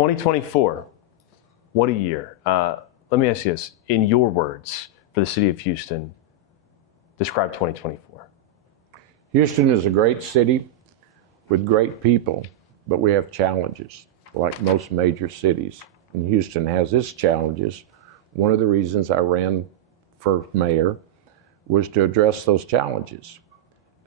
2024, what a year. Let me ask you this, in your words, for the city of Houston, describe 2024. Houston is a great city with great people, but we have challenges, like most major cities. And Houston has its challenges. One of the reasons I ran for mayor was to address those challenges.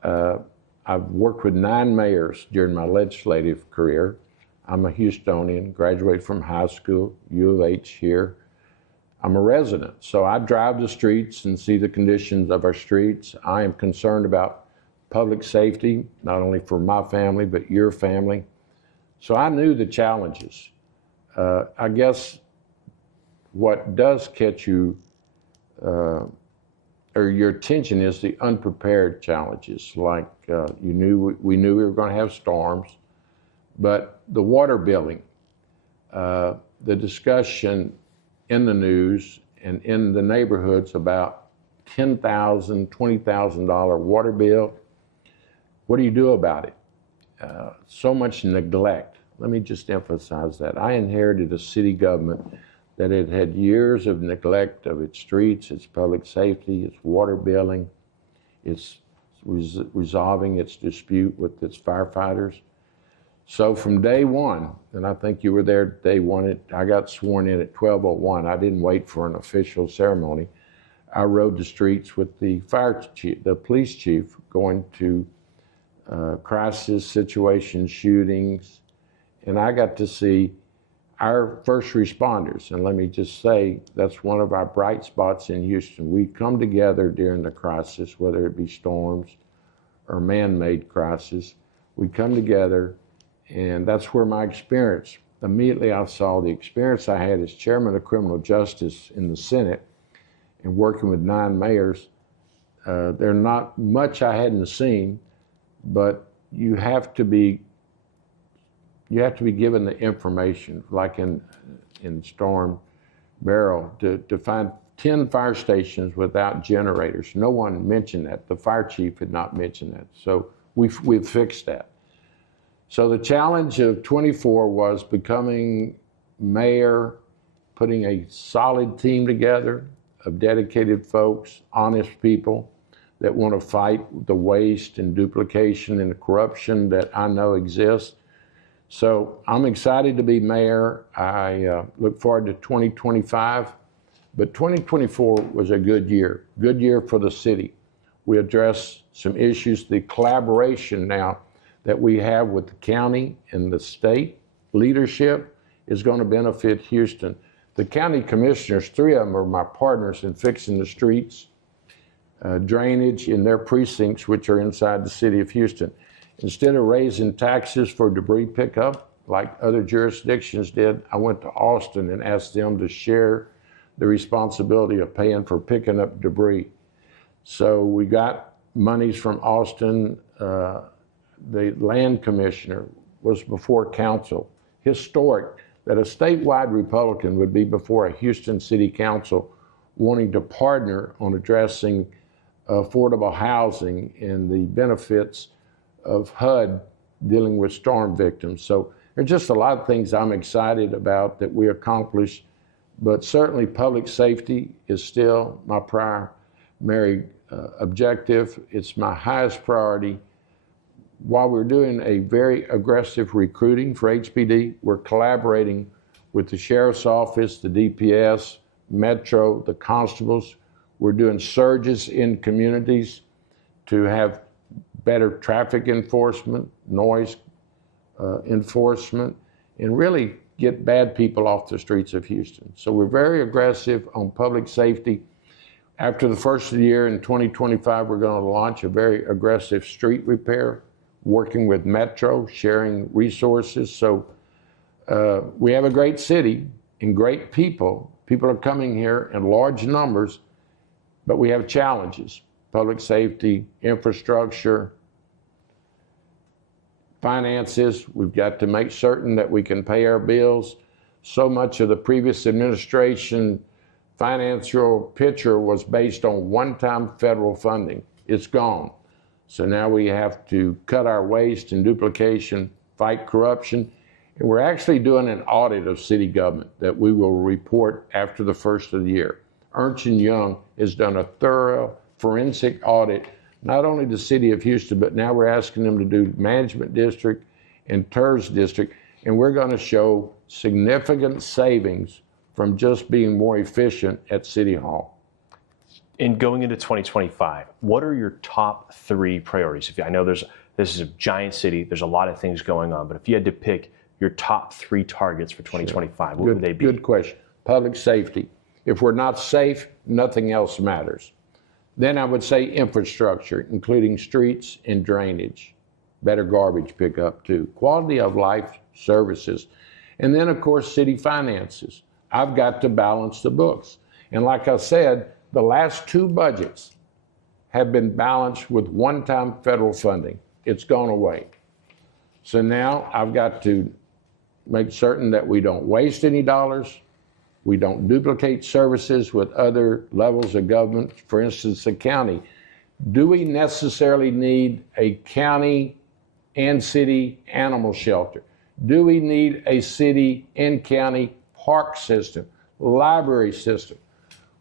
I've worked with 9 mayors during my legislative career. I'm a Houstonian, graduated from high school, U of H here. I'm a resident, so I drive the streets and see the conditions of our streets. I am concerned about public safety, not only for my family, but your family. So I knew the challenges. I guess what does catch you, or your attention, is the unprepared challenges. Like we knew we were going to have storms, but the water billing, the discussion in the news and in the neighborhoods about $10,000, $20,000 water bill. What do you do about it? So much neglect. Let me just emphasize that. I inherited a city government that had had years of neglect of its streets, its public safety, its water billing, its resolving its dispute with its firefighters. So from day one, and I think you were there day one, I got sworn in at 12:01. I didn't wait for an official ceremony. I rode the streets with the fire chief, the police chief, going to crisis situations, shootings, and I got to see our first responders. And let me just say, that's one of our bright spots in Houston. We come together during the crisis, whether it be storms or man-made crisis. We come together, and that's where my experience, immediately I saw the experience I had as chairman of criminal justice in the Senate and working with 9 mayors. There's not much I hadn't seen, but you have to be given the information, like in Storm Barrel, to find 10 fire stations without generators. No one mentioned that. The fire chief had not mentioned that. So we've fixed that. So the challenge of 24 was becoming mayor, putting a solid team together of dedicated folks, honest people that want to fight the waste and duplication and the corruption that I know exists. So I'm excited to be mayor. I look forward to 2025, but 2024 was a good year for the city. We addressed some issues, the collaboration now that we have with the county and the state leadership is going to benefit Houston. The county commissioners, 3 of them are my partners in fixing the streets, drainage in their precincts, which are inside the city of Houston. Instead of raising taxes for debris pickup, like other jurisdictions did, I went to Austin and asked them to share the responsibility of paying for picking up debris. So we got monies from Austin. The land commissioner was before council. Historic that a statewide Republican would be before a Houston City Council wanting to partner on addressing affordable housing and the benefits of HUD dealing with storm victims. So there's just a lot of things I'm excited about that we accomplished, but certainly public safety is still my primary objective. It's my highest priority. While we're doing a very aggressive recruiting for HPD, we're collaborating with the Sheriff's Office, the DPS, Metro, the constables. We're doing surges in communities to have better traffic enforcement, noise enforcement, and really get bad people off the streets of Houston. So we're very aggressive on public safety. After the first of the year in 2025, we're going to launch a very aggressive street repair, working with Metro, sharing resources. So we have a great city and great people. People are coming here in large numbers, but we have challenges: public safety, infrastructure, finances. We've got to make certain that we can pay our bills. So much of the previous administration financial picture was based on one-time federal funding. It's gone. So now we have to cut our waste and duplication, fight corruption, And we're actually doing an audit of city government that we will report after the first of the year. Ernst & Young has done a thorough forensic audit, not only the city of Houston, but now we're asking them to do management district and 2's district. And we're going to show significant savings from just being more efficient at City Hall. In going into 2025, what are your top 3 priorities? I know this is a giant city, there's a lot of things going on, but if you had to pick your top 3 targets for 2025, what would they be? Good question. Public safety. If we're not safe, nothing else matters. Then I would say infrastructure, including streets and drainage, better garbage pickup too, quality of life services, and then of course city finances. I've got to balance the books. And like I said, the last 2 budgets have been balanced with one-time federal funding. It's gone away. So now I've got to make certain that we don't waste any dollars, we don't duplicate services with other levels of government, for instance, the county. Do we necessarily need a county and city animal shelter? Do we need a city and county park system, library system?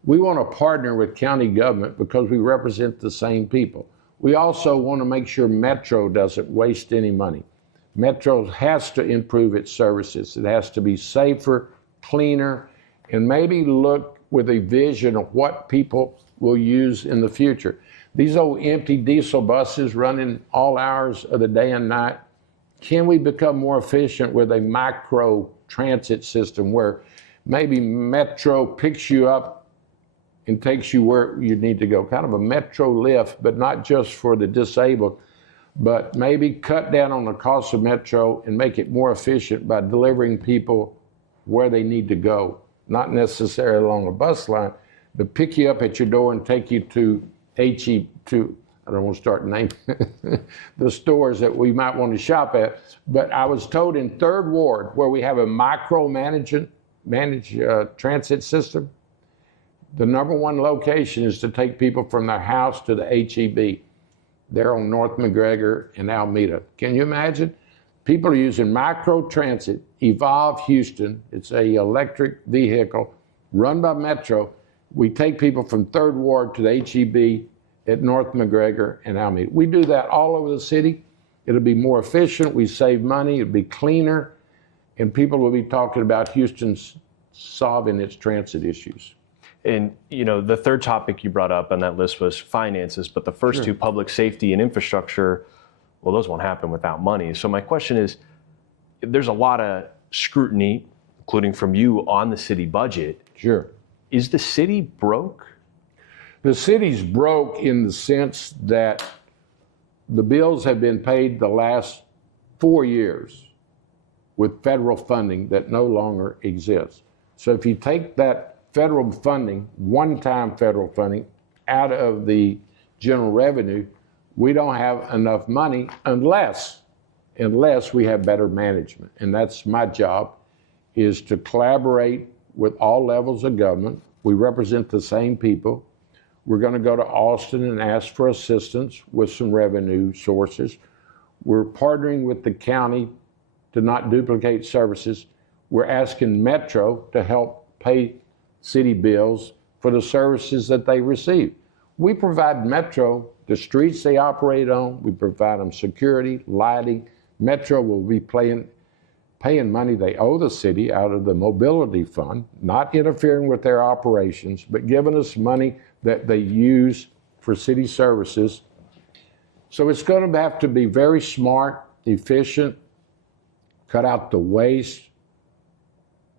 We want to partner with county government because we represent the same people. We also want to make sure Metro doesn't waste any money. Metro has to improve its services. It has to be safer, cleaner, and maybe look with a vision of what people will use in the future. These old empty diesel buses running all hours of the day and night, can we become more efficient with a micro transit system where maybe Metro picks you up and takes you where you need to go? Kind of a Metro lift, but not just for the disabled, but maybe cut down on the cost of Metro and make it more efficient by delivering people where they need to go. Not necessarily along a bus line, but pick you up at your door and take you to I don't want to start naming the stores that we might want to shop at. But I was told in 3rd Ward, where we have a managed transit system, the #1 location is to take people from their house to the HEB. They're on North McGregor and Alameda. Can you imagine? People are using micro transit, Evolve Houston. It's a electric vehicle run by Metro. We take people from 3rd Ward to the HEB at North McGregor and Alameda. We do that all over the city. It'll be more efficient. We save money. It'll be cleaner. And people will be talking about Houston's solving its transit issues. And the 3rd topic you brought up on that list was finances, but the first 2, public safety and infrastructure, well, those won't happen without money. So my question is, there's a lot of scrutiny, including from you, on the city budget. Sure. Is the city broke? The city's broke in the sense that the bills have been paid the last 4 years with federal funding that no longer exists. So if you take that federal funding, one-time federal funding, out of the general revenue, we don't have enough money unless we have better management. And that's my job, is to collaborate with all levels of government. We represent the same people. We're going to go to Austin and ask for assistance with some revenue sources. We're partnering with the county to not duplicate services. We're asking Metro to help pay city bills for the services that they receive. We provide Metro the streets they operate on. We provide them security, lighting. Metro will be paying money they owe the city out of the mobility fund, not interfering with their operations, but giving us money that they use for city services. So it's going to have to be very smart, efficient, cut out the waste,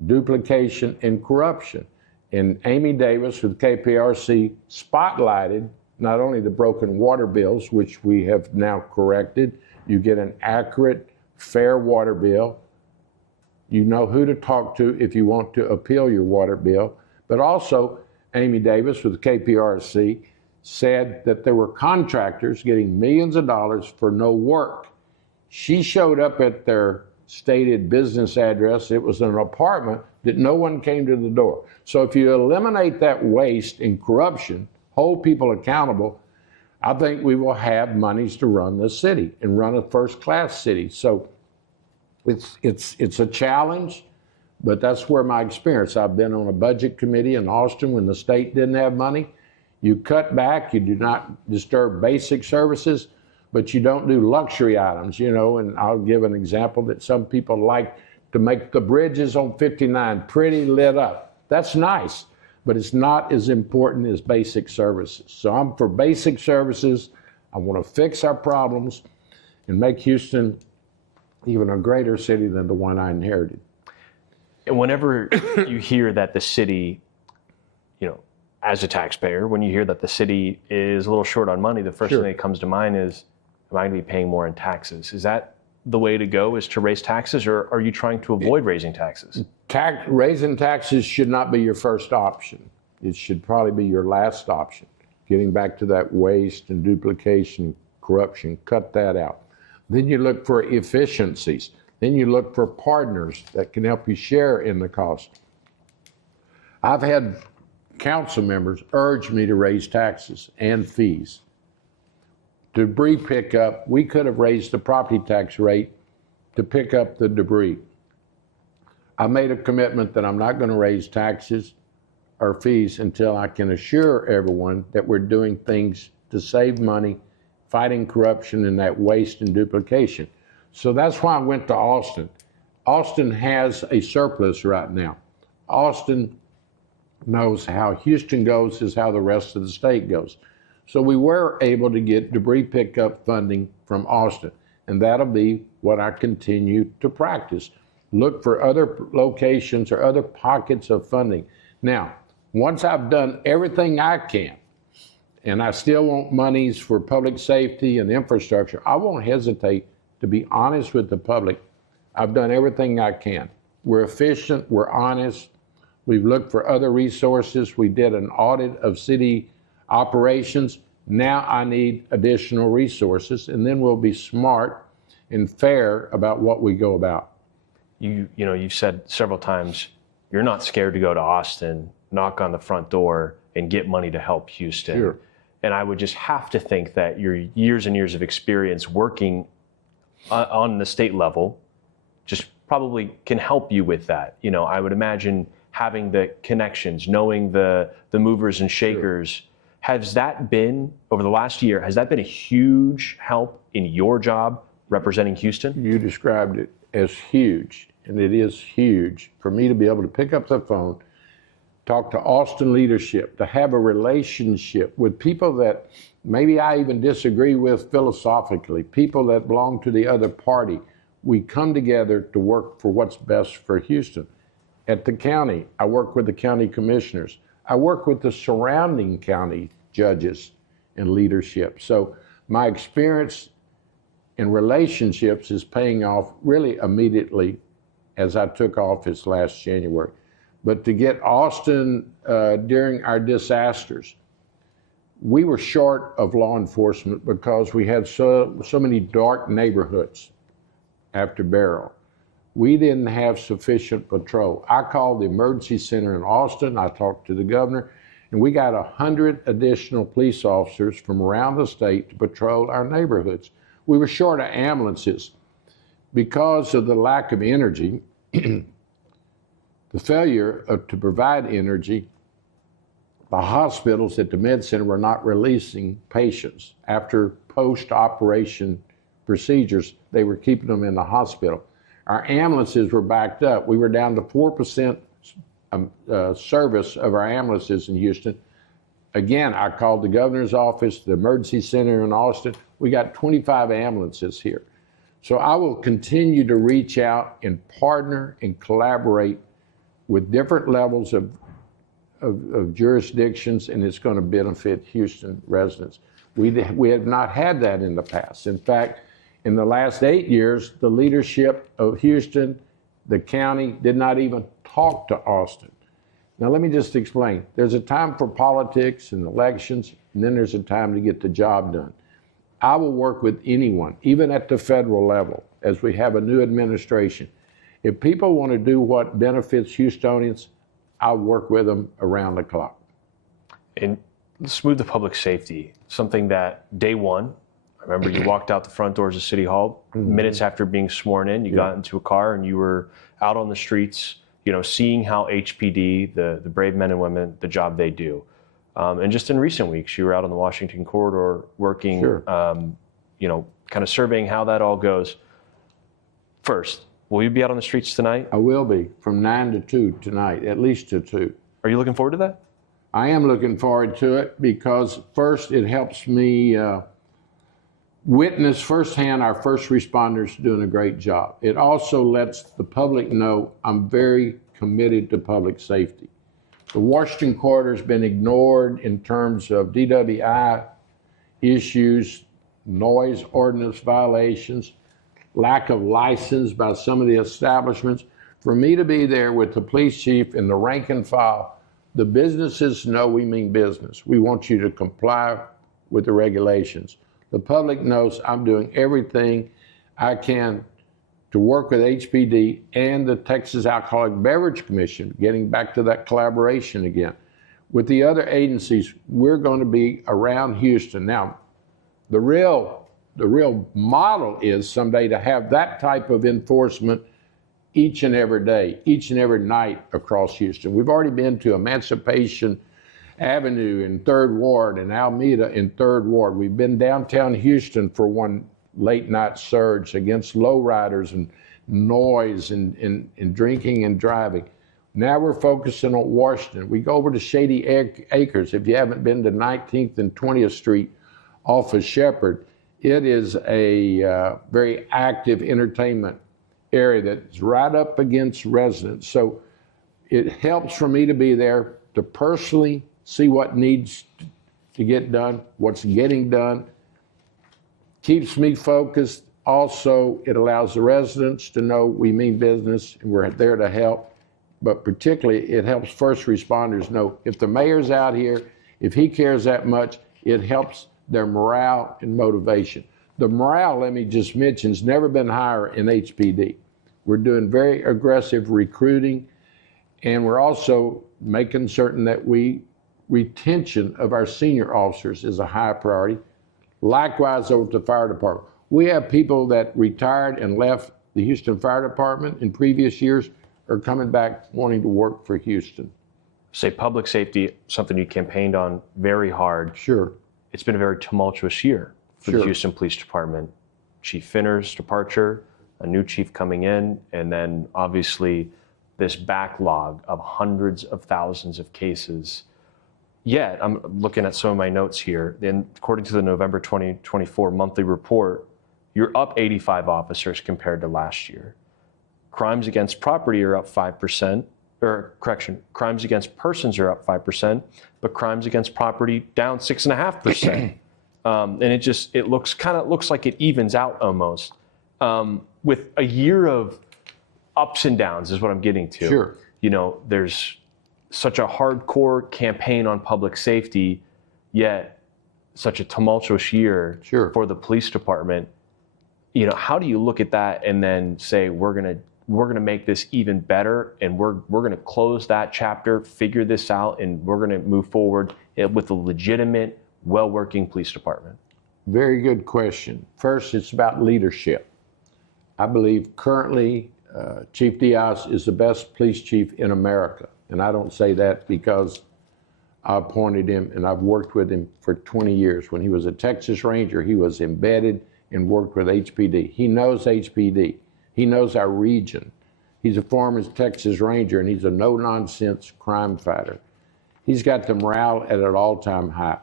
duplication, and corruption. And Amy Davis with KPRC spotlighted not only the broken water bills, which we have now corrected. You get an accurate, fair water bill. You know who to talk to if you want to appeal your water bill. But also, Amy Davis with KPRC said that there were contractors getting millions of dollars for no work. She showed up at their stated business address. It was an apartment that no one came to the door. So if you eliminate that waste and corruption, hold people accountable, I think we will have monies to run the city and run a first-class city. So It's a challenge, but that's where my experience. I've been on a budget committee in Austin when the state didn't have money. You cut back, you do not disturb basic services, but you don't do luxury items, you know, and I'll give an example that some people like to make the bridges on 59 pretty lit up. That's nice, but it's not as important as basic services. So I'm for basic services. I want to fix our problems and make Houston even a greater city than the one I inherited. And whenever you hear that the city, you know, as a taxpayer, when you hear that the city is a little short on money, the first thing that comes to mind is, am I going to be paying more in taxes? Is that the way to go, is to raise taxes, or are you trying to avoid raising taxes? Raising taxes should not be your first option. It should probably be your last option. Getting back to that waste and duplication, corruption, cut that out. Then you look for efficiencies. Then you look for partners that can help you share in the cost. I've had council members urge me to raise taxes and fees. Debris pickup, we could have raised the property tax rate to pick up the debris. I made a commitment that I'm not going to raise taxes or fees until I can assure everyone that we're doing things to save money, fighting corruption and that waste and duplication. So that's why I went to Austin. Austin has a surplus right now. Austin knows how Houston goes is how the rest of the state goes. So we were able to get debris pickup funding from Austin, and that'll be what I continue to practice. Look for other locations or other pockets of funding. Now, once I've done everything I can, and I still want monies for public safety and infrastructure, I won't hesitate to be honest with the public. I've done everything I can. We're efficient, we're honest. We've looked for other resources. We did an audit of city operations. Now I need additional resources, and then we'll be smart and fair about what we go about. You know, you've said several times you're not scared to go to Austin, knock on the front door, and get money to help Houston. Sure. And I would just have to think that your years and years of experience working on the state level just probably can help you with that. You know, I would imagine having the connections, knowing the movers and shakers. Sure. Has that been, over the last year, has that been a huge help in your job representing Houston? You described it as huge, and it is huge for me to be able to pick up the phone, talk to Austin leadership, to have a relationship with people that maybe I even disagree with philosophically, people that belong to the other party. We come together to work for what's best for Houston. At the county, I work with the county commissioners. I work with the surrounding county judges and leadership. So my experience in relationships is paying off really immediately as I took office last January. But to get Austin during our disasters, we were short of law enforcement because we had so many dark neighborhoods after Beryl. We didn't have sufficient patrol. I called the emergency center in Austin. I talked to the governor, and we got 100 additional police officers from around the state to patrol our neighborhoods. We were short of ambulances because of the lack of energy, the failure to provide energy. The hospitals at the med center were not releasing patients. After post-operation procedures, they were keeping them in the hospital. Our ambulances were backed up. We were down to 4% service of our ambulances in Houston. Again, I called the governor's office, the emergency center in Austin. We got 25 ambulances here. So I will continue to reach out and partner and collaborate with different levels of jurisdictions, and it's going to benefit Houston residents. We have not had that in the past. In fact, in the last 8 years, the leadership of Houston, the county, did not even talk to Austin. Now, let me just explain. There's a time for politics and elections, and then there's a time to get the job done. I will work with anyone, even at the federal level, as we have a new administration. If people want to do what benefits Houstonians, I'll work with them around the clock. And let's move to public safety, something that day one, remember you walked out the front doors of City Hall minutes after being sworn in. You got into a car and you were out on the streets, seeing how HPD, the brave men and women, the job they do. And just in recent weeks, you were out on the Washington corridor working, kind of surveying how that all goes. First, will you be out on the streets tonight? I will be, from 9 to 2 tonight, at least to 2. Are you looking forward to that? I am looking forward to it because, first, it helps me witness firsthand our first responders doing a great job. It also lets the public know I'm very committed to public safety. The Washington corridor has been ignored in terms of DWI issues, noise ordinance violations, lack of license by some of the establishments. For me to be there with the police chief and the rank and file, the businesses know we mean business. We want you to comply with the regulations. The public knows I'm doing everything I can to work with HPD and the Texas Alcoholic Beverage Commission, getting back to that collaboration again. With the other agencies, we're going to be around Houston. Now, the real model is someday to have that type of enforcement each and every day, each and every night across Houston. We've already been to Emancipation Avenue in 3rd Ward and Alameda in 3rd Ward. We've been downtown Houston for one late night surge against lowriders and noise and drinking and driving. Now we're focusing on Washington. We go over to Shady Acres. If you haven't been to 19th and 20th Street off of Shepherd, it is a very active entertainment area that's right up against residents. So it helps for me to be there to personally see what needs to get done, what's getting done. Keeps me focused. Also, it allows the residents to know we mean business and we're there to help. But particularly, it helps first responders know if the mayor's out here, if he cares that much, it helps their morale and motivation. The morale, let me just mention, has never been higher in HPD. We're doing very aggressive recruiting, and we're also making certain that retention of our senior officers is a high priority. Likewise, over to the fire department. We have people that retired and left the Houston Fire Department in previous years are coming back wanting to work for Houston. Say public safety, something you campaigned on very hard. Sure. It's been a very tumultuous year for the Houston Police Department. Chief Finner's departure, a new chief coming in, and then obviously this backlog of hundreds of thousands of cases. Yet, I'm looking at some of my notes here, and according to the November 2024 monthly report, you're up 85 officers compared to last year. Crimes against property are up 5%, crimes against persons are up 5%, but crimes against property down 6.5%. And it looks like it evens out almost. With a year of ups and downs is what I'm getting to. Sure. There's such a hardcore campaign on public safety, yet such a tumultuous year for the police department. How do you look at that and then say we're gonna make this even better, and we're gonna close that chapter, figure this out, and we're gonna move forward with a legitimate, well-working police department? Very good question. First, it's about leadership. I believe currently Chief Diaz is the best police chief in America. And I don't say that because I appointed him and I've worked with him for 20 years. When he was a Texas Ranger, he was embedded and worked with HPD. He knows HPD. He knows our region. He's a former Texas Ranger and he's a no-nonsense crime fighter. He's got the morale at an all-time high.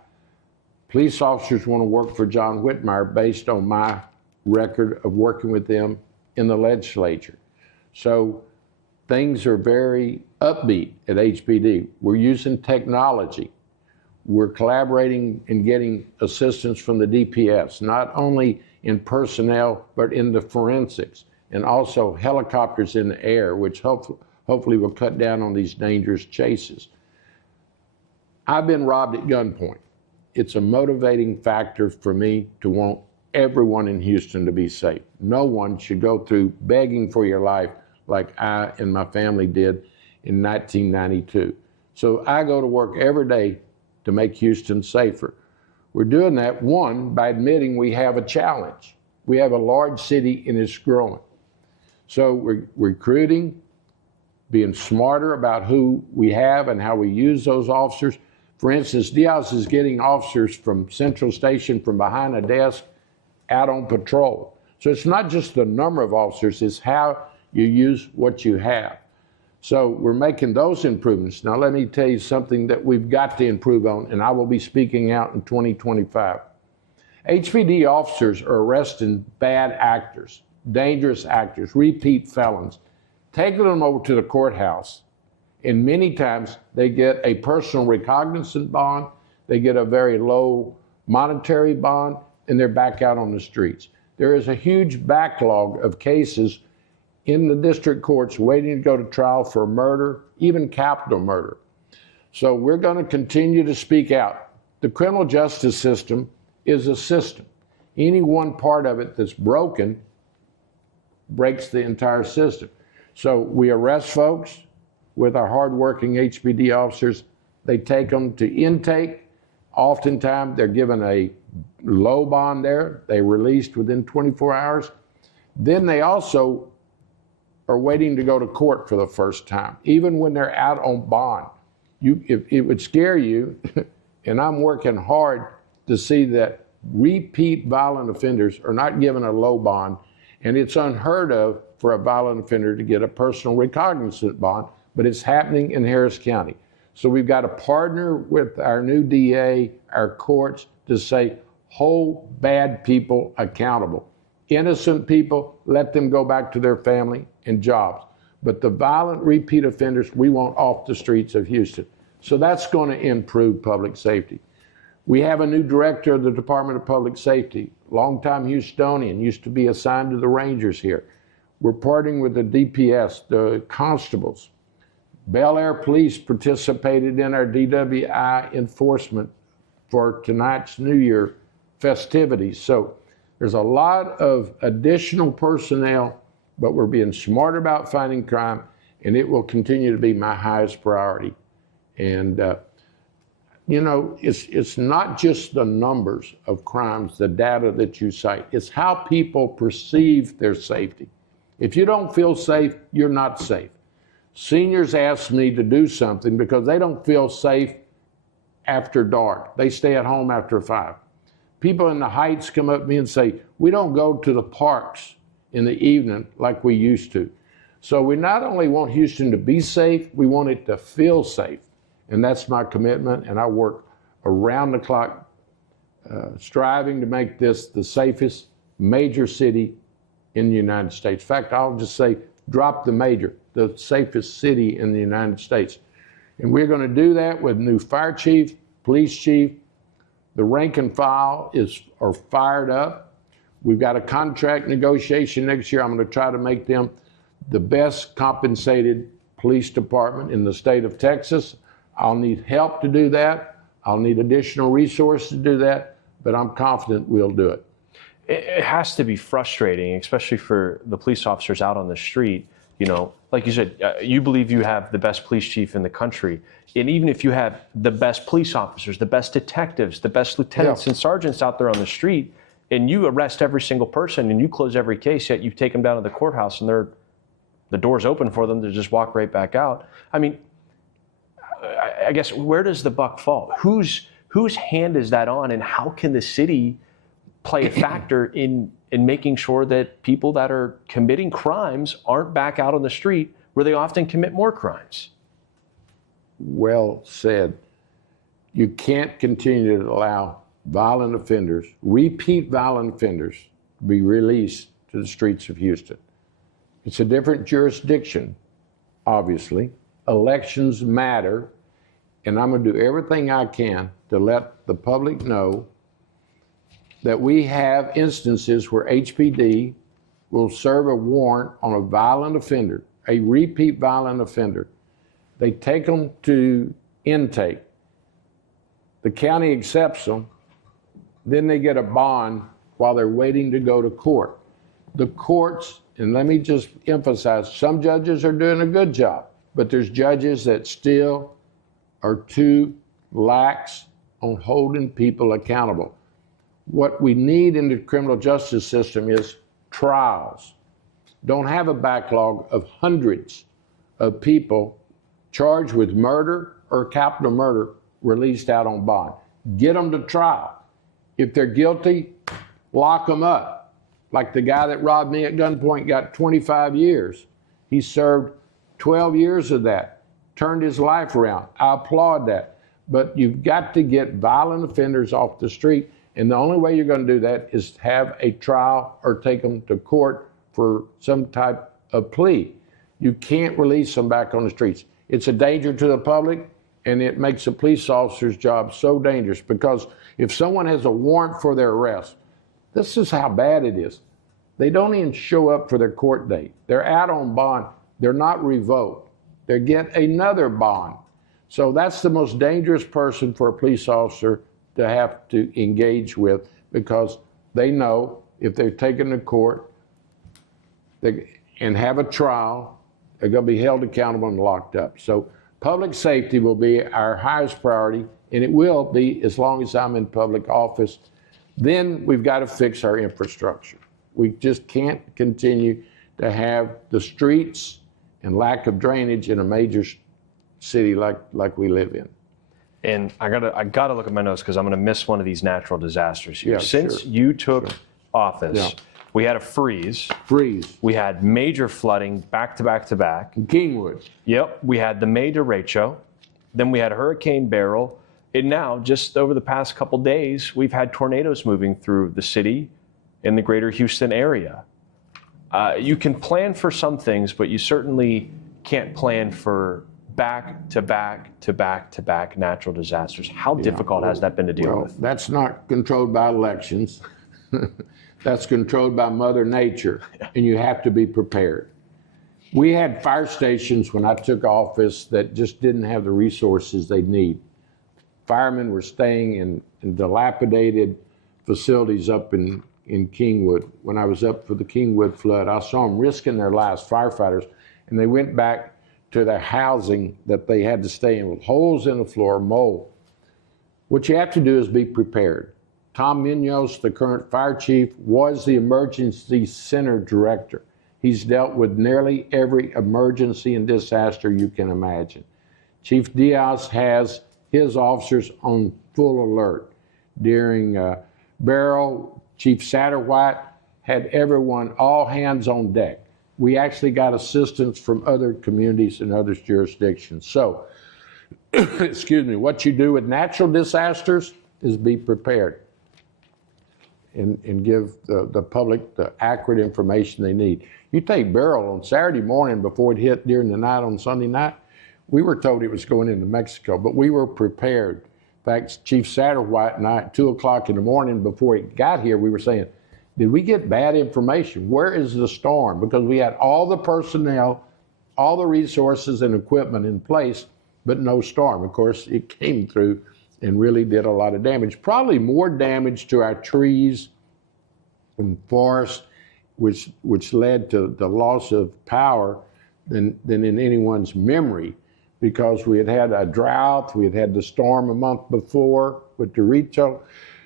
Police officers want to work for John Whitmire based on my record of working with them in the legislature. So things are very upbeat at HPD. We're using technology. We're collaborating and getting assistance from the DPS, not only in personnel, but in the forensics, and also helicopters in the air, which hopefully will cut down on these dangerous chases. I've been robbed at gunpoint. It's a motivating factor for me to want everyone in Houston to be safe. No one should go through begging for your life like I and my family did in 1992. So I go to work every day to make Houston safer. We're doing that, one, by admitting we have a challenge. We have a large city and it's growing. So we're recruiting, being smarter about who we have and how we use those officers. For instance, Diaz is getting officers from Central Station from behind a desk out on patrol. So it's not just the number of officers, it's how you use what you have. So we're making those improvements. Now let me tell you something that we've got to improve on, and I will be speaking out in 2025. HPD officers are arresting bad actors, dangerous actors, repeat felons, taking them over to the courthouse, and many times they get a personal recognizance bond, they get a very low monetary bond, and they're back out on the streets. There is a huge backlog of cases in the district courts waiting to go to trial for murder, even capital murder. So we're going to continue to speak out. The criminal justice system is a system. Any one part of it that's broken breaks the entire system. So we arrest folks with our hardworking HPD officers. They take them to intake. Oftentimes they're given a low bond there. They're released within 24 hours. Then they also are waiting to go to court for the first time, even when they're out on bond. It would scare you, and I'm working hard to see that repeat violent offenders are not given a low bond, and it's unheard of for a violent offender to get a personal recognizance bond, but it's happening in Harris County. So we've got to partner with our new DA, our courts, to say, hold bad people accountable. Innocent people, let them go back to their family and jobs. But the violent repeat offenders, we want off the streets of Houston. So that's going to improve public safety. We have a new director of the Department of Public Safety, longtime Houstonian, used to be assigned to the Rangers here. We're partnering with the DPS, the constables. Bel Air Police participated in our DWI enforcement for tonight's New Year festivities. So there's a lot of additional personnel, but we're being smart about fighting crime, and it will continue to be my highest priority. And, you know, it's not just the numbers of crimes, the data that you cite. It's how people perceive their safety. If you don't feel safe, you're not safe. Seniors ask me to do something because they don't feel safe after dark. They stay at home after 5. People in the Heights come up to me and say, we don't go to the parks in the evening like we used to. So we not only want Houston to be safe, we want it to feel safe. And that's my commitment, and I work around the clock striving to make this the safest major city in the United States. In fact, I'll just say, drop the major, the safest city in the United States. And we're going to do that with new fire chief, police chief. The rank and file are fired up. We've got a contract negotiation next year. I'm going to try to make them the best compensated police department in the state of Texas. I'll need help to do that. I'll need additional resources to do that, but I'm confident we'll do it. It has to be frustrating, especially for the police officers out on the street. You know, like you said, you believe you have the best police chief in the country. And even if you have the best police officers, the best detectives, the best lieutenants and sergeants out there on the street, and you arrest every single person and you close every case, yet you take them down to the courthouse and the door's open for them to just walk right back out. I mean, I guess, where does the buck fall? Whose hand is that on, and how can the city play a factor in making sure that people that are committing crimes aren't back out on the street where they often commit more crimes? Well said. You can't continue to allow violent offenders, repeat violent offenders, to be released to the streets of Houston. It's a different jurisdiction, obviously. Elections matter, and I'm going to do everything I can to let the public know that we have instances where HPD will serve a warrant on a violent offender, a repeat violent offender. They take them to intake. The county accepts them. Then they get a bond while they're waiting to go to court. The courts, and let me just emphasize, some judges are doing a good job, but there's judges that still are too lax on holding people accountable. What we need in the criminal justice system is trials. Don't have a backlog of hundreds of people charged with murder or capital murder released out on bond. Get them to trial. If they're guilty, lock them up. Like the guy that robbed me at gunpoint got 25 years. He served 12 years of that, turned his life around. I applaud that. But you've got to get violent offenders off the street, and the only way you're going to do that is have a trial or take them to court for some type of plea. You can't release them back on the streets. It's a danger to the public, and it makes a police officer's job so dangerous, because if someone has a warrant for their arrest, this is how bad it is. They don't even show up for their court date. They're out on bond. They're not revoked. They get another bond. So that's the most dangerous person for a police officer to have to engage with, because they know if they're taken to court and have a trial, they're going to be held accountable and locked up. So public safety will be our highest priority, and it will be as long as I'm in public office. Then we've got to fix our infrastructure. We just can't continue to have the streets and lack of drainage in a major city like we live in. And I gotta look at my notes because I'm gonna miss one of these natural disasters here. Yeah, Since sure. you took office, Yeah. we had a freeze. We had major flooding back to back to back. in Kingwood. Yep. We had the May derecho. Then we had Hurricane Beryl. And now, just over the past couple days, we've had tornadoes moving through the city in the greater Houston area. You can plan for some things, but you certainly can't plan for back to back to back to back natural disasters. How difficult has that been to deal with? That's not controlled by elections. That's controlled by Mother Nature, and you have to be prepared. We had fire stations when I took office that just didn't have the resources they need. Firemen were staying in dilapidated facilities up in Kingwood. When I was up for the Kingwood flood, I saw them risking their lives, firefighters, and they went back to their housing that they had to stay in with holes in the floor, mold. What you have to do is be prepared. Tom Munoz, the current fire chief, was the emergency center director. He's dealt with nearly every emergency and disaster you can imagine. Chief Diaz has his officers on full alert. During Beryl, Chief Satterwhite had everyone, all hands on deck. We actually got assistance from other communities and other jurisdictions. So, excuse me, what you do with natural disasters is be prepared and give the public the accurate information they need. You take Beryl on Saturday morning before it hit during the night on Sunday night, we were told it was going into Mexico, but we were prepared. In fact, Chief Satterwhite and I, at 2 o'clock in the morning before it got here, we were saying, did we get bad information? Where is the storm? Because we had all the personnel, all the resources and equipment in place, but no storm. Of course, it came through and really did a lot of damage. Probably more damage to our trees and forests, which led to the loss of power than in anyone's memory, because we had had a drought, we had had the storm a month before with derecho.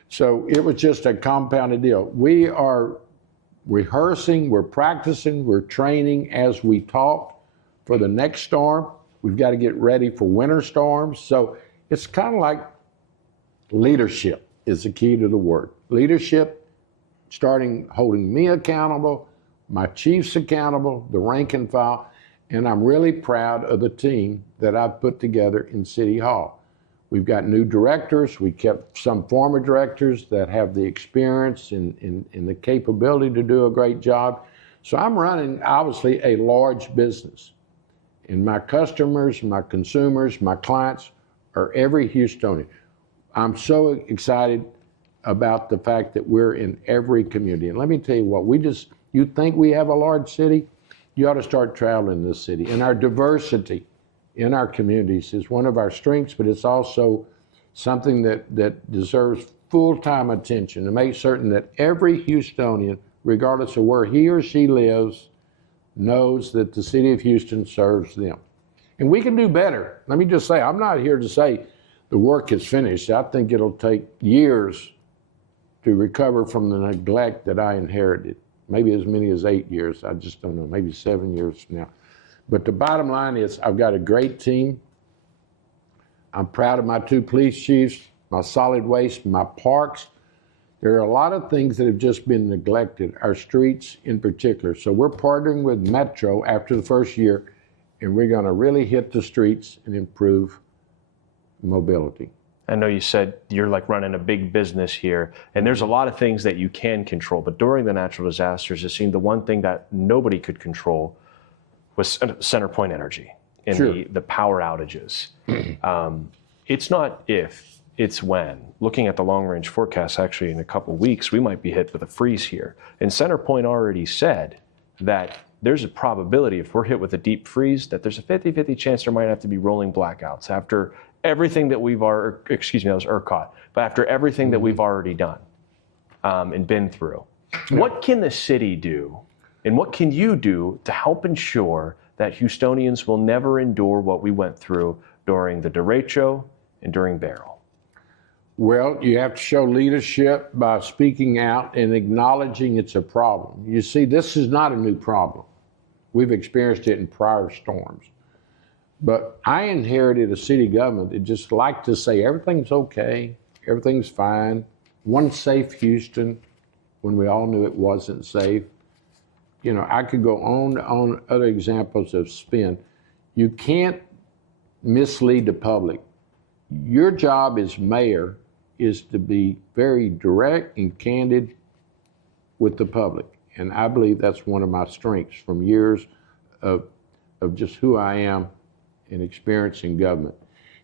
So it was just a compounded deal. We are rehearsing, we're practicing, we're training as we talk for the next storm. We've got to get ready for winter storms. So it's kind of like leadership is the key to the word. Leadership, starting holding me accountable, my chiefs accountable, the rank and file, and I'm really proud of the team that I've put together in City Hall. We've got new directors. We kept some former directors that have the experience and the capability to do a great job. So I'm running, obviously, a large business. And my customers, my consumers, my clients are every Houstonian. I'm so excited about the fact that we're in every community. And let me tell you what, you think we have a large city? You ought to start traveling this city. And our diversity in our communities is one of our strengths, but it's also something that deserves full-time attention to make certain that every Houstonian, regardless of where he or she lives, knows that the city of Houston serves them. And we can do better. Let me just say, I'm not here to say the work is finished. I think it'll take years to recover from the neglect that I inherited. Maybe as many as 8 years. I just don't know, maybe 7 years now. But the bottom line is I've got a great team. I'm proud of my 2 police chiefs, my solid waste, my parks. There are a lot of things that have just been neglected, our streets in particular. So we're partnering with Metro after the first year, and we're going to really hit the streets and improve mobility. I know you said you're like running a big business here, and there's a lot of things that you can control, but during the natural disasters, it seemed the one thing that nobody could control was CenterPoint Energy and Sure. the power outages. It's not if, it's when. Looking at the long-range forecast, actually in a couple of weeks, we might be hit with a freeze here. And CenterPoint already said that there's a probability if we're hit with a deep freeze that there's a 50-50 chance there might have to be rolling blackouts after everything that we've already, excuse me, that was ERCOT, but after everything that we've already done and been through. Yeah. What can the city do and what can you do to help ensure that Houstonians will never endure what we went through during the derecho and during Beryl? Well, you have to show leadership by speaking out and acknowledging it's a problem. You see, this is not a new problem. We've experienced it in prior storms. But I inherited a city government that just liked to say everything's okay, everything's fine, one safe Houston, when we all knew it wasn't safe. You know, I could go on other examples of spin. You can't mislead the public. Your job as mayor is to be very direct and candid with the public. And I believe that's one of my strengths from years of just who I am and experience in government.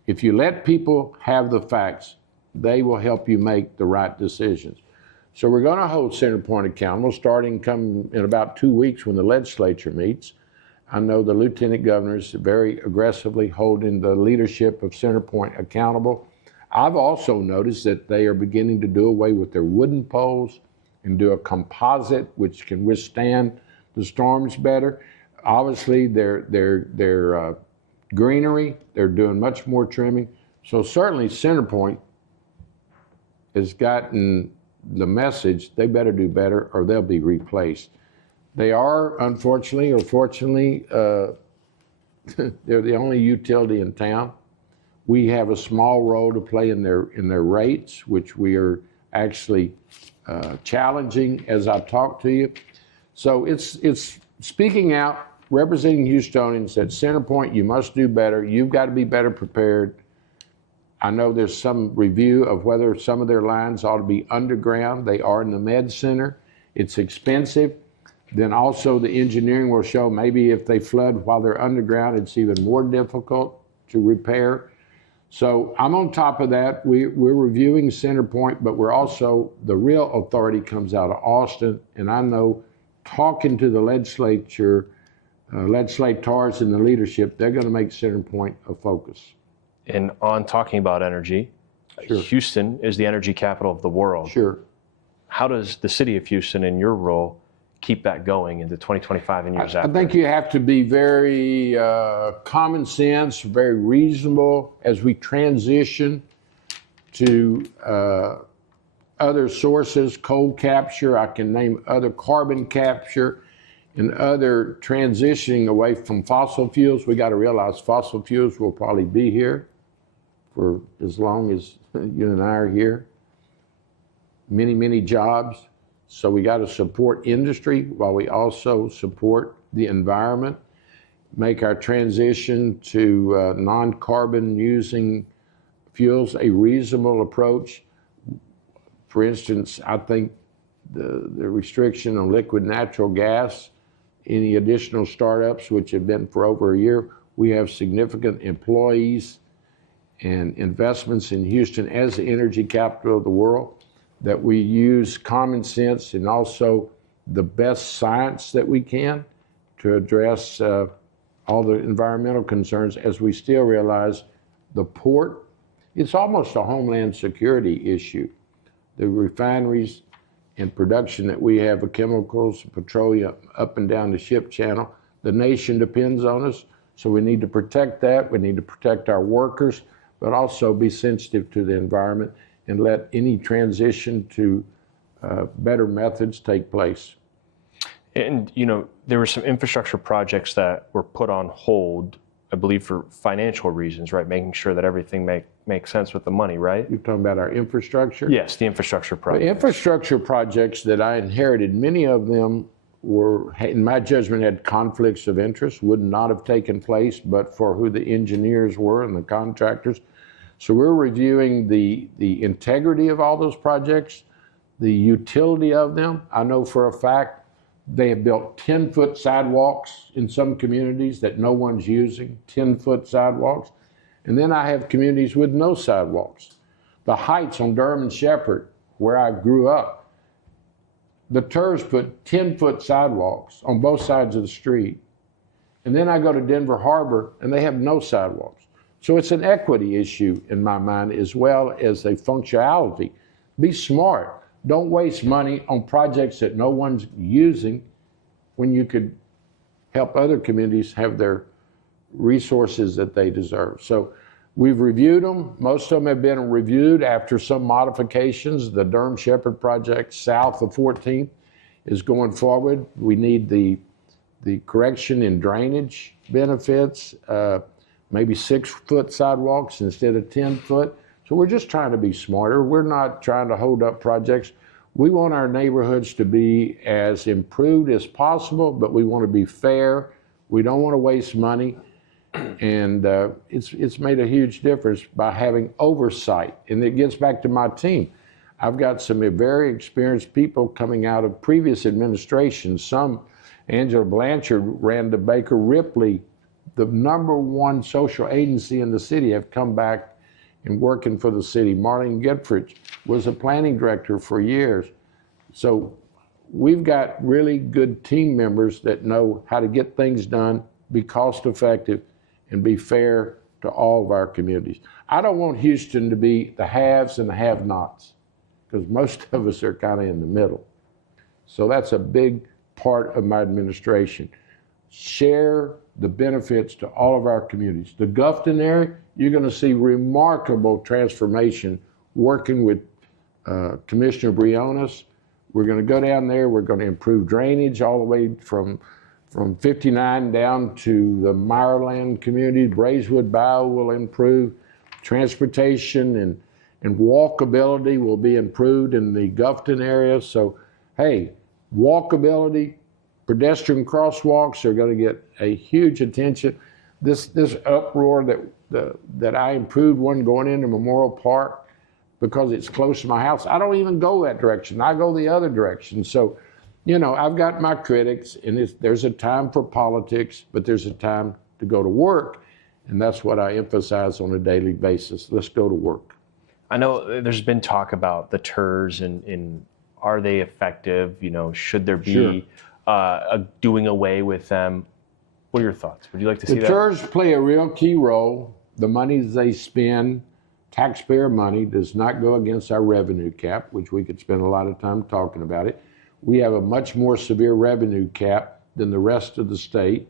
If you let people have the facts, they will help you make the right decisions. So we're going to hold CenterPoint accountable starting in about 2 weeks when the legislature meets. I know the lieutenant governor is very aggressively holding the leadership of CenterPoint accountable. I've also noticed that they are beginning to do away with their wooden poles and do a composite which can withstand the storms better. Obviously, their greenery, they're doing much more trimming. So certainly CenterPoint has gotten the message they better do better or they'll be replaced. They are, unfortunately or fortunately, they're the only utility in town. We have a small role to play in their rates, which we are actually challenging as I talk to you. So it's speaking out, representing Houstonians at CenterPoint, you must do better. You've got to be better prepared. I know there's some review of whether some of their lines ought to be underground. They are in the med center. It's expensive. Then also the engineering will show maybe if they flood while they're underground, it's even more difficult to repair. So I'm on top of that. We're reviewing CenterPoint, but we're also, the real authority comes out of Austin. And I know talking to the legislators and the leadership, they're going to make CenterPoint a focus. And on talking about energy, sure. Houston is the energy capital of the world. Sure. How does the city of Houston, in your role, keep that going into 2025 and years after? I think you have to be very common sense, very reasonable as we transition to other sources, coal capture, I can name other carbon capture, and other transitioning away from fossil fuels. We got to realize fossil fuels will probably be here for as long as you and I are here. Many, many jobs. So we got to support industry while we also support the environment, make our transition to non-carbon using fuels a reasonable approach. For instance, I think the restriction on liquid natural gas, any additional startups, which have been for over a year, we have significant employees and investments in Houston as the energy capital of the world, that we use common sense and also the best science that we can to address all the environmental concerns, as we still realize the port, it's almost a homeland security issue. The refineries and production that we have of chemicals, petroleum up and down the ship channel, the nation depends on us, so we need to protect that. We need to protect our workers. but also be sensitive to the environment and let any transition to better methods take place. And, there were some infrastructure projects that were put on hold, I believe, for financial reasons, right? Making sure that everything makes sense with the money, right? You're talking about our infrastructure? Yes, the infrastructure projects. The infrastructure projects that I inherited, many of them were, in my judgment, had conflicts of interest, would not have taken place but for who the engineers were and the contractors. So we're reviewing the integrity of all those projects, the utility of them. I know for a fact they have built 10-foot sidewalks in some communities that no one's using, 10-foot sidewalks. And then I have communities with no sidewalks. The Heights on Durham and Shepherd, where I grew up, the TERS put 10-foot sidewalks on both sides of the street. And then I go to Denver Harbor and they have no sidewalks. So it's an equity issue in my mind as well as a functionality. Be smart. Don't waste money on projects that no one's using when you could help other communities have their resources that they deserve. So we've reviewed them. Most of them have been reviewed after some modifications. The Durham Shepherd project south of 14th is going forward. We need the correction in drainage benefits, maybe 6-foot sidewalks instead of 10-foot. So we're just trying to be smarter. We're not trying to hold up projects. We want our neighborhoods to be as improved as possible, but we want to be fair. We don't want to waste money. And it's made a huge difference by having oversight. And it gets back to my team. I've got some very experienced people coming out of previous administrations. Some, Angela Blanchard ran the Baker Ripley, the #1 social agency in the city, have come back and working for the city. Marlene Gitfrich was a planning director for years. So we've got really good team members that know how to get things done, be cost effective, and be fair to all of our communities. I don't want Houston to be the haves and the have-nots, because most of us are kind of in the middle. So that's a big part of my administration. Share the benefits to all of our communities. The Gulfton area, you're going to see remarkable transformation working with Commissioner Briones. We're going to go down there. We're going to improve drainage all the way from 59 down to the Meyerland community. Braeswood Bayou will improve. Transportation and walkability will be improved in the Gulfton area. So, hey, walkability, pedestrian crosswalks are going to get a huge attention. This uproar that I improved one going into Memorial Park because it's close to my house. I don't even go that direction. I go the other direction. So, I've got my critics, and there's a time for politics, but there's a time to go to work. And that's what I emphasize on a daily basis. Let's go to work. I know there's been talk about the TERS and are they effective? Should there be doing away with them? What are your thoughts? Would you like to see that? The TERS play a real key role. The money they spend, taxpayer money, does not go against our revenue cap, which we could spend a lot of time talking about it. We have a much more severe revenue cap than the rest of the state.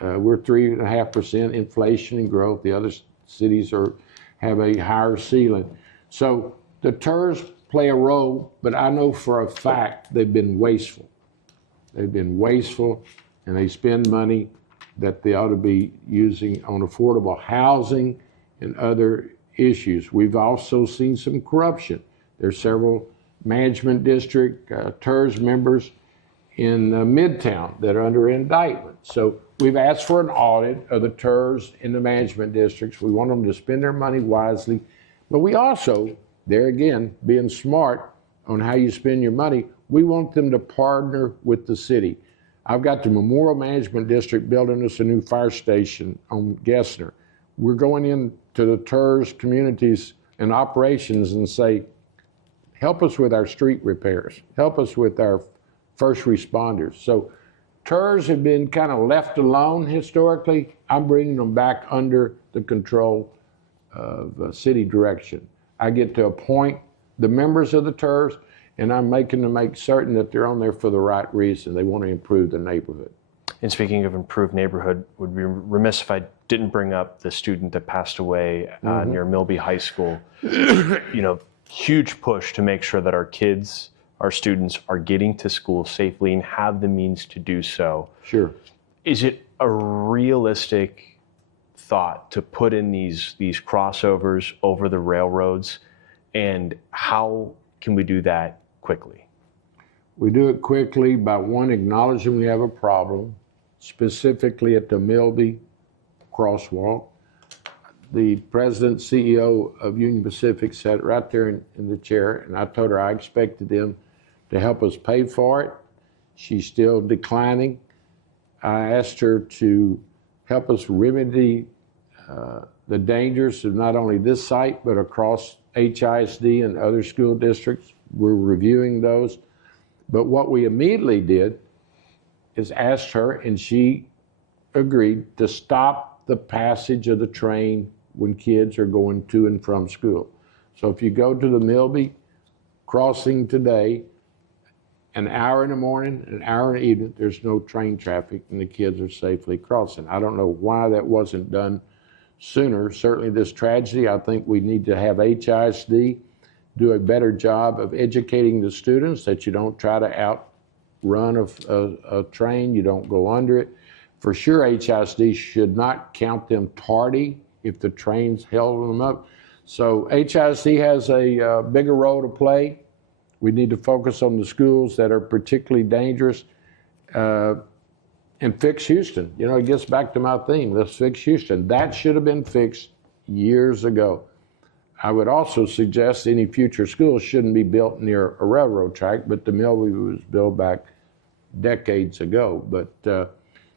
We're 3.5% inflation and growth. The other cities have a higher ceiling. So the TERS play a role, but I know for a fact they've been wasteful. They've been wasteful, and they spend money that they ought to be using on affordable housing and other issues. We've also seen some corruption. There's several management district TERS members in Midtown that are under indictment. So we've asked for an audit of the TERS in the management districts. We want them to spend their money wisely. But we also, there again, being smart on how you spend your money, we want them to partner with the city. I've got the Memorial Management District building us a new fire station on Gessner. We're going into the TERS communities and operations and say, help us with our street repairs. Help us with our first responders. So TERS have been kind of left alone historically. I'm bringing them back under the control of city direction. I get to appoint the members of the TERS, and I'm making them make certain that they're on there for the right reason. They want to improve the neighborhood. And speaking of improved neighborhood, would be remiss if I didn't bring up the student that passed away near Milby High School. Huge push to make sure that our kids, our students, are getting to school safely and have the means to do so. Sure. Is it a realistic thought to put in these crossovers over the railroads, and how can we do that quickly? We do it quickly by, one, acknowledging we have a problem, specifically at the Milby crosswalk. The president, CEO of Union Pacific sat right there in the chair, and I told her I expected them to help us pay for it. She's still declining. I asked her to help us remedy the dangers of not only this site, but across HISD and other school districts. We're reviewing those. But what we immediately did is asked her, and she agreed, to stop the passage of the train when kids are going to and from school. So if you go to the Milby crossing today, an hour in the morning, an hour in the evening, there's no train traffic and the kids are safely crossing. I don't know why that wasn't done sooner. Certainly this tragedy, I think we need to have HISD do a better job of educating the students that you don't try to outrun a train, you don't go under it. For sure, HISD should not count them tardy if the trains held them up. So HISD has a bigger role to play. We need to focus on the schools that are particularly dangerous and fix Houston. It gets back to my theme, let's fix Houston. That should have been fixed years ago. I would also suggest any future schools shouldn't be built near a railroad track, but the Milby was built back decades ago. But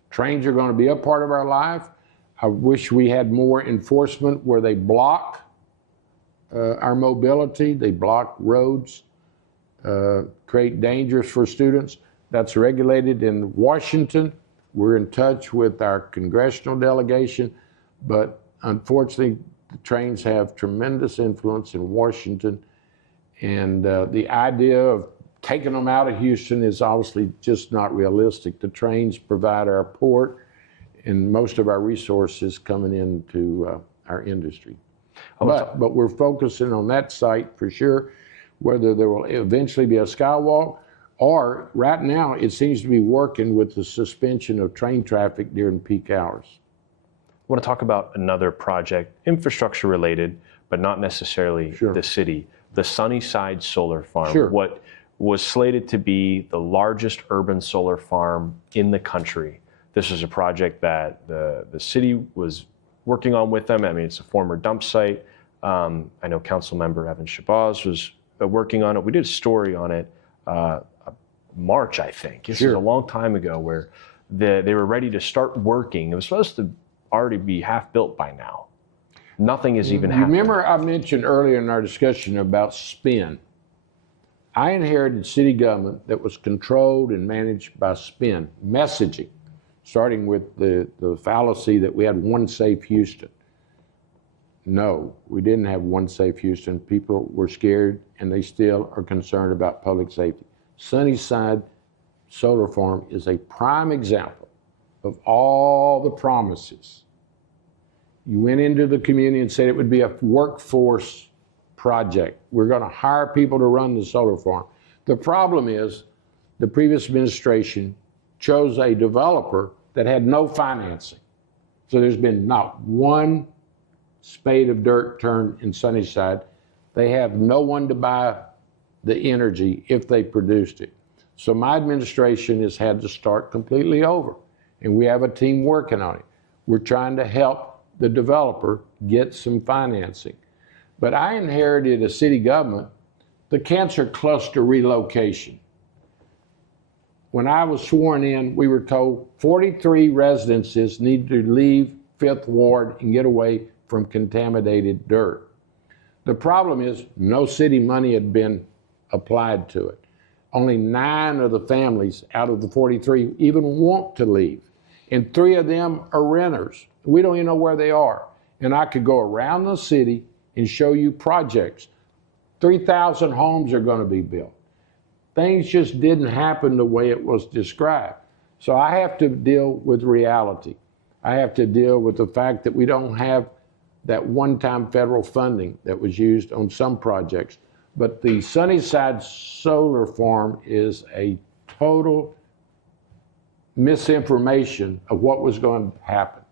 trains are going to be a part of our life. I wish we had more enforcement where they block our mobility, they block roads, create dangers for students. That's regulated in Washington. We're in touch with our congressional delegation, but unfortunately, the trains have tremendous influence in Washington, and the idea of taking them out of Houston is obviously just not realistic. The trains provide our port and most of our resources coming into our industry. But we're focusing on that site for sure, whether there will eventually be a skywalk, or right now it seems to be working with the suspension of train traffic during peak hours. I want to talk about another project, infrastructure related, but not necessarily the city, the Sunnyside Solar Farm. What was slated to be the largest urban solar farm in the country. This is a project that the city was working on with them. I mean, it's a former dump site. I know Council Member Evan Shabazz was working on it. We did a story on it March, I think. This is a long time ago, where they were ready to start working. It was supposed to already be half built by now. Nothing has even happened. Remember I mentioned earlier in our discussion about spin. I inherited city government that was controlled and managed by spin, messaging, starting with the fallacy that we had one safe Houston. No, we didn't have one safe Houston. People were scared, and they still are concerned about public safety. Sunnyside Solar Farm is a prime example of all the promises. You went into the community and said it would be a workforce project. We're going to hire people to run the solar farm. The problem is the previous administration chose a developer that had no financing. So there's been not one spade of dirt turned in Sunnyside. They have no one to buy the energy if they produced it. So my administration has had to start completely over, and we have a team working on it. We're trying to help the developer get some financing. But I inherited a city government, the cancer cluster relocation. When I was sworn in, we were told 43 residences need to leave Fifth Ward and get away from contaminated dirt. The problem is no city money had been applied to it. Only 9 of the families out of the 43 even want to leave, and 3 of them are renters. We don't even know where they are. And I could go around the city and show you projects. 3,000 homes are going to be built. Things just didn't happen the way it was described. So I have to deal with reality. I have to deal with the fact that we don't have that one-time federal funding that was used on some projects. But the Sunnyside Solar Farm is a total misinformation of what was going to happen.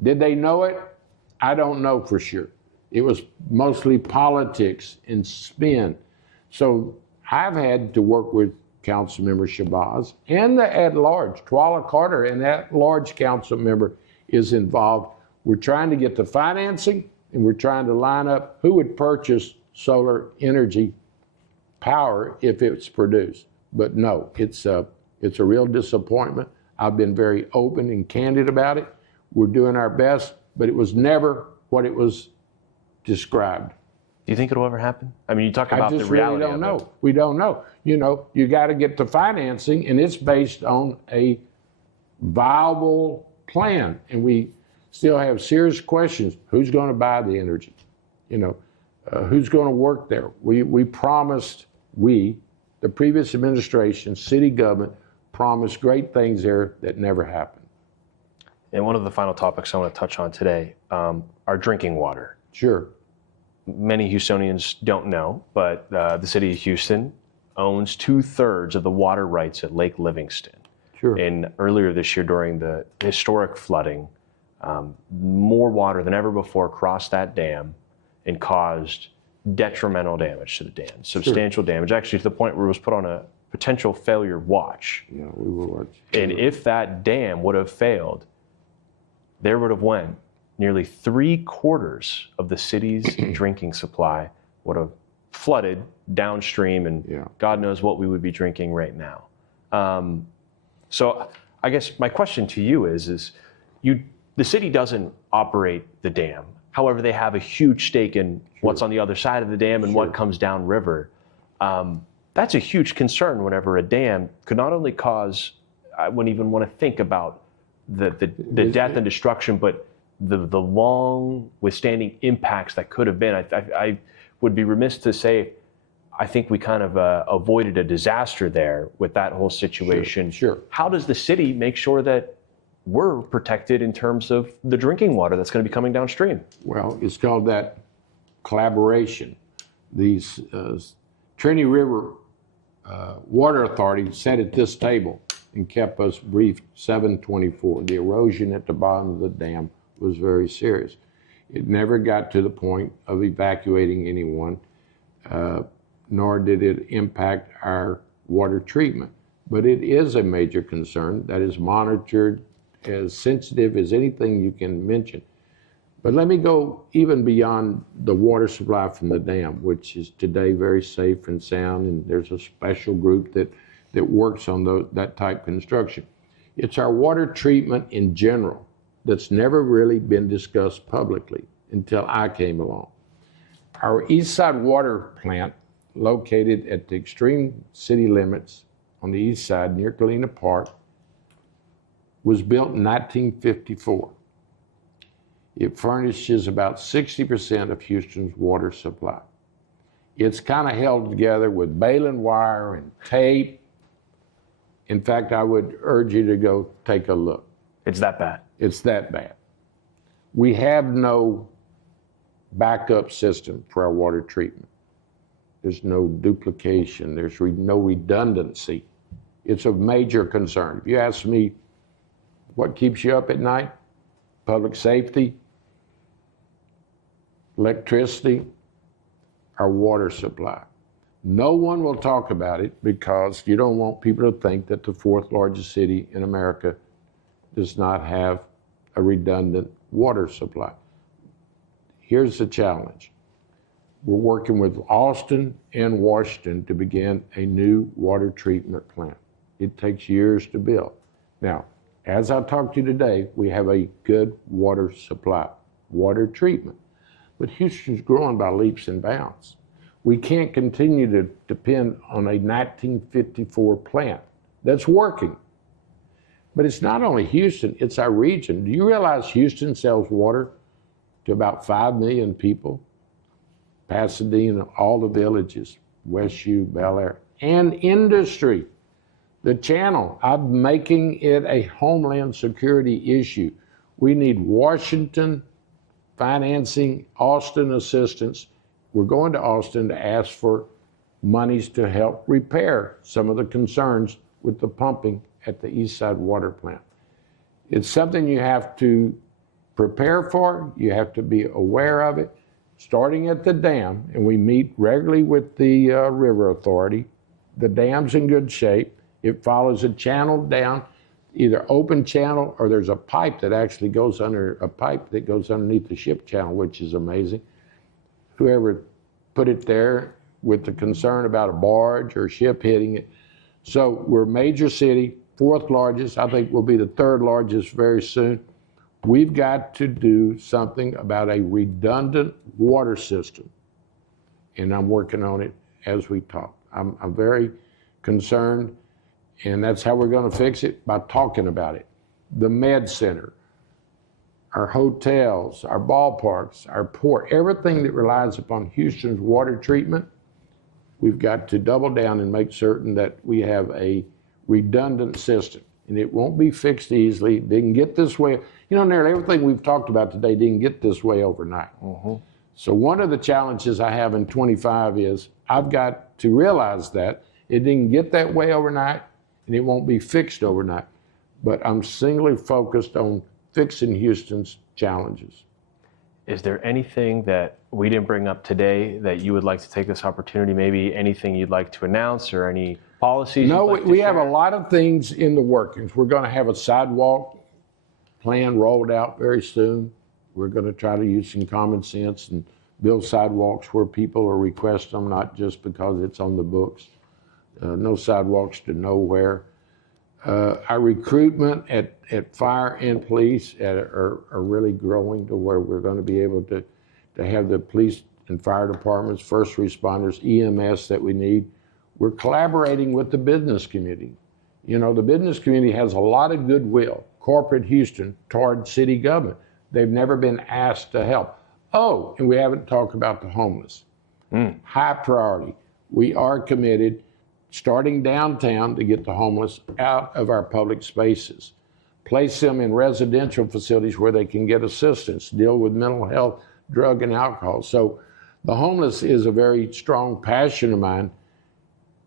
Did they know it? I don't know for sure. It was mostly politics and spin. So I've had to work with Councilmember Shabazz and the at-large, Twala Carter, and that large council member is involved. We're trying to get the financing, and we're trying to line up who would purchase solar energy power if it's produced. But no, it's a real disappointment. I've been very open and candid about it. We're doing our best, but it was never what it was described. Do you think it'll ever happen? I mean, you talk about the reality really don't of it. know. We don't know. You know, you got to get the financing, and it's based on a viable plan. And we still have serious questions. Who's going to buy the energy? You know, who's going to work there? We promised, the previous administration, city government, promised great things there that never happened. And one of the final topics I want to touch on today, our drinking water. Sure. Many Houstonians don't know, but the city of Houston owns 2/3 of the water rights at Lake Livingston. Sure. And earlier this year, during the historic flooding, more water than ever before crossed that dam and caused detrimental damage to the dam, substantial damage, actually to the point where it was put on a potential failure watch. Yeah, we were watching. And if that dam would have failed, there would have went nearly 3/4 of the city's drinking supply would have flooded downstream, and God knows what we would be drinking right now. So I guess my question to you is the city doesn't operate the dam. However, they have a huge stake in what's on the other side of the dam and what comes downriver. That's a huge concern whenever a dam could not only cause, I wouldn't even want to think about the death and destruction, but the long withstanding impacts that could have been. I would be remiss to say, I think we kind of avoided a disaster there with that whole situation. Sure. How does the city make sure that we're protected in terms of the drinking water that's going to be coming downstream? Well, it's called that collaboration. These Trinity River Water Authority sat at this table and kept us briefed 7/24. The erosion at the bottom of the dam was very serious. It never got to the point of evacuating anyone, nor did it impact our water treatment. But it is a major concern that is monitored as sensitive as anything you can mention. But let me go even beyond the water supply from the dam, which is today very safe and sound, and there's a special group that works on that type of construction. It's our water treatment in general that's never really been discussed publicly until I came along. Our East Side Water Plant, located at the extreme city limits on the east side near Galena Park, was built in 1954. It furnishes about 60% of Houston's water supply. It's kind of held together with baling wire and tape. In fact, I would urge you to go take a look. It's that bad. It's that bad. We have no backup system for our water treatment. There's no duplication. There's no redundancy. It's a major concern. If you ask me what keeps you up at night, public safety, electricity, our water supply. No one will talk about it because you don't want people to think that the fourth largest city in America does not have a redundant water supply. Here's the challenge. We're working with Austin and Washington to begin a new water treatment plant. It takes years to build. Now, as I talk to you today, we have a good water supply, water treatment. But Houston's growing by leaps and bounds. We can't continue to depend on a 1954 plant that's working. But it's not only Houston, it's our region. Do you realize Houston sells water to about 5 million people? Pasadena, all the villages, Westview, Bel Air, and industry. The channel, I'm making it a homeland security issue. We need Washington financing, Austin assistance. We're going to Austin to ask for monies to help repair some of the concerns with the pumping at the East Side Water Plant. It's something you have to prepare for, you have to be aware of it, starting at the dam, and we meet regularly with the River Authority. The dam's in good shape. It follows a channel down, either open channel or there's a pipe that actually goes under, a pipe that goes underneath the ship channel, which is amazing. Whoever put it there with the concern about a barge or ship hitting it. So we're a major city, 4th largest. I think we'll be the 3rd largest very soon. We've got to do something about a redundant water system. And I'm working on it as we talk. I'm very concerned, and that's how we're going to fix it, by talking about it. The med center, our hotels, our ballparks, our port, everything that relies upon Houston's water treatment, we've got to double down and make certain that we have a redundant system. And it won't be fixed easily. It didn't get this way. You know, nearly everything we've talked about today didn't get this way overnight. So one of the challenges I have in 25 is I've got to realize that it didn't get that way overnight, and it won't be fixed overnight. But I'm singly focused on fixing Houston's challenges. Is there anything that we didn't bring up today that you would like to take this opportunity, maybe anything you'd like to announce or any policies? No, we have a lot of things in the workings. We're going to have a sidewalk plan rolled out very soon. We're going to try to use some common sense and build sidewalks where people are requesting them, not just because it's on the books. No sidewalks to nowhere. Our recruitment at fire and police are really growing to where we're going to be able to have the police and fire departments, first responders, EMS that we need. We're collaborating with the business community. You know, the business community has a lot of goodwill, corporate Houston, toward city government. They've never been asked to help. Oh, and we haven't talked about the homeless. High priority. We are committed, starting downtown, to get the homeless out of our public spaces. Place them in residential facilities where they can get assistance, deal with mental health, drug and alcohol. So the homeless is a very strong passion of mine.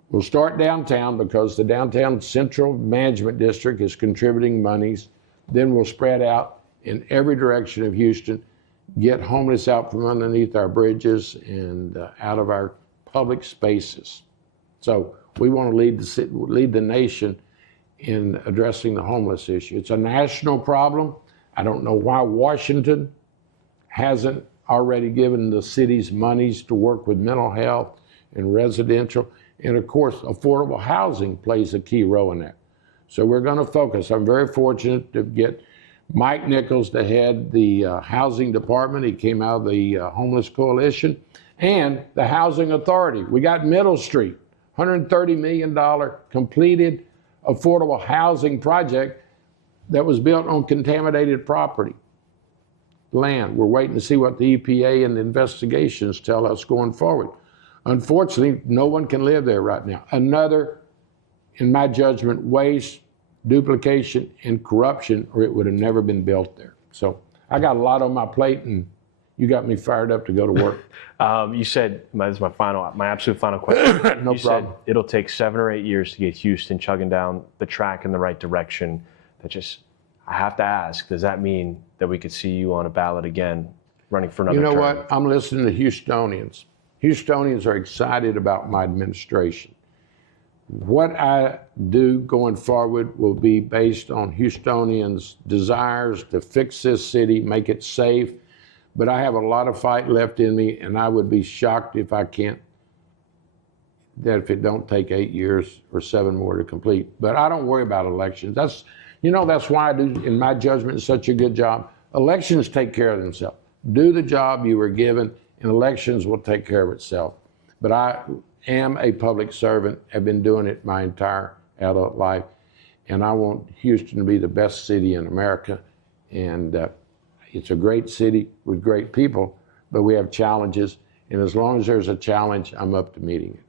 We'll start downtown because the downtown central management district is contributing monies. Then we'll spread out in every direction of Houston, get homeless out from underneath our bridges and out of our public spaces. So we want to lead the nation in addressing the homeless issue. It's a national problem. I don't know why Washington hasn't already given the cities monies to work with mental health and residential. And of course, affordable housing plays a key role in that. So we're going to focus. I'm very fortunate to get Mike Nichols to head the housing department. He came out of the Homeless Coalition and the Housing Authority. We got Middle Street, $130 million completed affordable housing project that was built on contaminated property, land. We're waiting to see what the EPA and the investigations tell us going forward. Unfortunately, no one can live there right now. Another, in my judgment, waste, duplication, and corruption, or it would have never been built there. So I got a lot on my plate, and you got me fired up to go to work. You said, this is my absolute final question. No problem. Said it'll take 7 or 8 years to get Houston chugging down the track in the right direction. I have to ask, does that mean that we could see you on a ballot again, running for another term? You know what? I'm listening to Houstonians. Houstonians are excited about my administration. What I do going forward will be based on Houstonians' desires to fix this city, make it safe. But I have a lot of fight left in me, and I would be shocked if if it don't take 8 years or 7 more to complete. But I don't worry about elections. That's why I do, in my judgment, such a good job. Elections take care of themselves. Do the job you were given, and elections will take care of itself. But I am a public servant, have been doing it my entire adult life, and I want Houston to be the best city in America. And it's a great city with great people, but we have challenges, and as long as there's a challenge, I'm up to meeting it.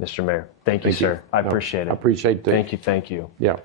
Mr. Mayor, thank you, sir. I appreciate it. I appreciate that. Thank you. Yeah.